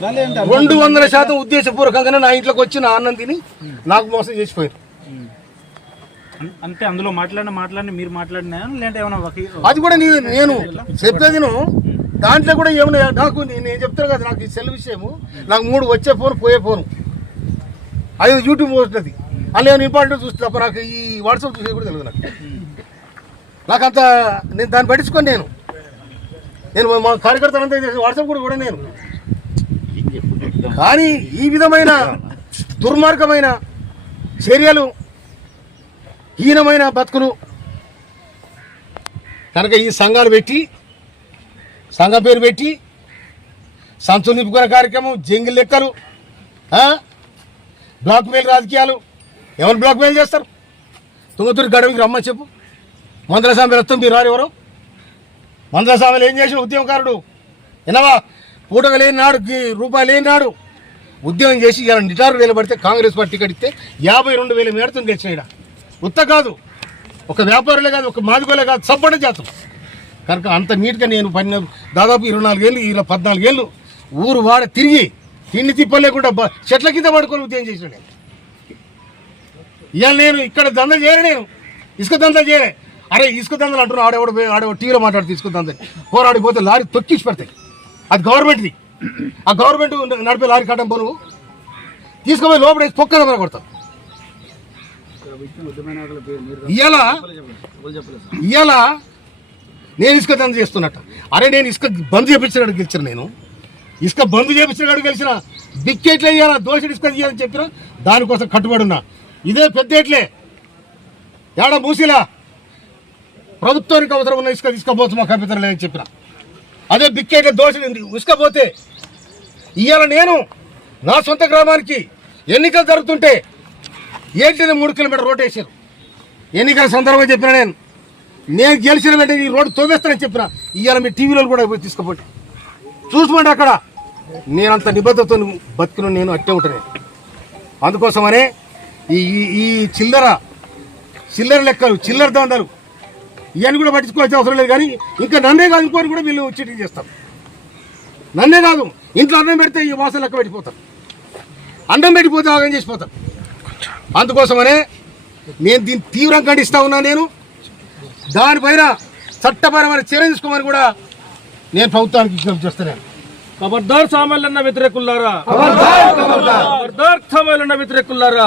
200% ఉద్దేశపూర్వకంగానే నా ఇంట్లోకి వచ్చి నా అన్నం తిని నాకు మోసం చేసిపోయారు. అంతే. అందులో మాట్లాడిన మీరు మాట్లాడినా లేదంటే ఏమైనా అది కూడా నేను చెప్పేది దాంట్లో కూడా ఏమన్నా నాకు నేను చెప్తాను కదా, నాకు ఈ సెల్ విషయము నాకు 3 వచ్చే ఫోన్ పోయే ఫోను, అది యూట్యూబ్ వస్తుంది, అందులో నేను ఇంపార్టెంట్ చూస్తే తప్ప నాకు ఈ వాట్సాప్ చూసేది కూడా తెలియదు. నాకు అంత నేను దాన్ని పట్టించుకొని నేను మా కార్యకర్తలంతా వాట్సాప్ కూడా నేను. కానీ ఈ విధమైన దుర్మార్గమైన చర్యలు, హీనమైన బతుకులు కనుక ఈ సంఘాలు పెట్టి, సంఘం పేరు పెట్టి సంచులు నింపుకునే కార్యక్రమం, జంగిల్ లెక్కలు, బ్లాక్ మెయిల్ రాజకీయాలు. ఎవరు బ్లాక్ మెయిల్ చేస్తారు? తుంగతుర్తి గడవికి రమ్మని చెప్పు. మందల స్వామి వస్తాం, మీరు రారు ఎవరు? మందల స్వామిలు ఏం చేసిన ఉద్యమకారుడు ఎనవా పూటగా లేని నాడు, రూపాయలు లేని నాడు ఉద్యమం చేసి ఇలా నిటారు నిలబడితే కాంగ్రెస్ పార్టీ కడితే 52,000 మేడతో తెచ్చిన ఉత్త కాదు, ఒక వ్యాపారులే కాదు, ఒక మాదిగోలే కాదు, సబ్బడ జాతం. కనుక అంత నీట్గా నేను దాదాపు 24 ఏళ్ళు, ఇలా 14 ఏళ్ళు ఊరు వాడ తిరిగి తిండి తిప్పలేకుండా చెట్ల కింద పడుకొని ఉద్యమం చేసిన నేను. ఇవాళ నేను ఇక్కడ దంద చేయలే, నేను ఇసుక దంద చేయలే. అరే ఇసుక దందలు అంటున్నా, ఆడేవాడు టీవీలో మాట్లాడుతూ ఇసుక దందని పోరాడిపోతే లారీ తొక్కిసి పెడతాయి. అది గవర్నమెంట్ది. ఆ గవర్నమెంట్ నడిపే లారీ కట్టం పోను తీసుకుపోయి లోపడేసి పొక్కన కొడతాం. ఇవాళ నేను ఇసుక దంద చేస్తున్నట్టు. అరే నేను ఇసుక బంద్ చేపించినాడు గెలిచిన, నేను ఇసుక బంద్ చేపించినాడు గెలిచిన. బిక్కెట్లే ఇవ్వాలా, దోషుడు ఇసుక తీయాలని చెప్పిన దానికోసం కట్టుబడి ఉన్నా. ఇదే పెద్ద ఎట్లే ఏడ మూసిలా ప్రభుత్వానికి అవసరం ఉన్న ఇసుక తీసుకపోవచ్చు, మా కంప్యూటర్ లేదని చెప్పిన. అదే బిక్కెట్లే దోషుడు ఇసుక పోతే ఇవాళ నేను నా సొంత గ్రామానికి ఎన్నికలు జరుగుతుంటే 3 కిలోమీటర్ రోడ్ వేసారు. ఎన్నికల సందర్భంగా చెప్పిన నేను గెలిచిన వెంటనే ఈ రోడ్డు తోవేస్తానని చెప్పిన. ఇవాళ మీ టీవీలో కూడా పోయి తీసుకుపోండి, చూసుకోండి. అక్కడ నేనంత నిబద్ధతతో బతికిన నేను అట్టే ఉంటాను. అందుకోసమనే ఈ చిల్లర లెక్కలు, చిల్లర దందాలు ఇవన్నీ కూడా పట్టించుకోవాల్సిన అవసరం లేదు. కానీ ఇంకా నన్నే కాదు, ఇంకోటి కూడా వీళ్ళు చీటింగ్ చేస్తారు. నన్నే కాదు, ఇంట్లో అన్నం పెడితే ఈ వాసన లెక్క పెట్టిపోతారు, అన్నం పెట్టిపోతే ఆగం చేసిపోతారు. అందుకోసమనే నేను దీన్ని తీవ్రంగా ఖండిస్తా ఉన్నా. నేను దానిపైన చట్టపరమైన చర్య తీసుకోమని కూడా నేను ప్రభుత్వానికి విజ్ఞప్తి చేస్తున్నాను. ఖబర్దార్ సామాన్లన్న వ్యతిరేకులారా, ఖబర్దార్ సామాన్లన్న వ్యతిరేకులారా.